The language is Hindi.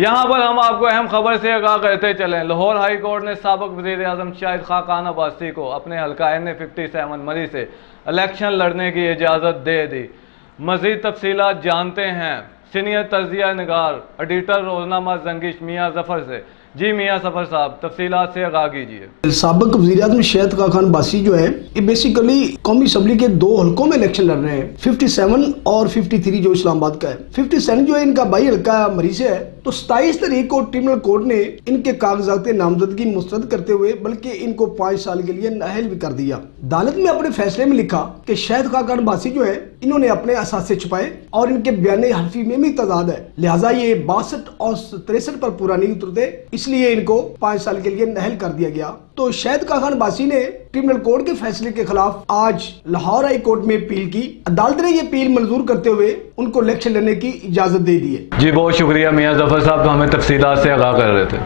यहाँ पर हम आपको अहम खबर से आगाह करते चलें। लाहौर हाई कोर्ट ने साबिक वज़ीर आज़म शाहिद खाकान अब्बासी को अपने हल्का NA-57 मरी से इलेक्शन लड़ने की इजाज़त दे दी। मज़ीद तफसीलात जानते हैं सीनियर तजिया निगार एडिटर रोजनामा जंगिश मियाँ जफर से। जी मियाँ जफर साहब, तफसीलात से आगाह कीजिए। साबिक वज़ीर आज़म शाहिद खाकान अब्बासी जो है ये बेसिकली कौमी असम्बली के 2 हल्कों में इलेक्शन लड़ रहे हैं, 57 और 53 जो इस्लामाबाद का है। 57 जो है इनका भाई हल्का मरी से है। तो 27 तारीख को ट्रिब्यूनल कोर्ट ने इनके कागजात नामजदगी मुस्तरद करते हुए बल्कि इनको 5 साल के लिए नाअहल भी कर दिया। अदालत में अपने फैसले में लिखा कि शाहिद खाकान अब्बासी जो है इन्होंने अपने असासे छुपाए और इनके बयान हल्फी में भी तजाद है, लिहाजा ये 62 और 63 पर पूरा नहीं उतरते, इसलिए इनको 5 साल के लिए नाअहल कर दिया गया। तो शाहिद खाकान अब्बासी ने ट्रिब्यूनल कोर्ट के फैसले के खिलाफ आज लाहौर हाई कोर्ट में अपील की। अदालत ने ये अपील मंजूर करते हुए उनको इलेक्शन लड़ने की इजाजत दे दी है। जी बहुत शुक्रिया मियाँ जफर साहब, हमें तफसीलात से आगाह कर रहे थे।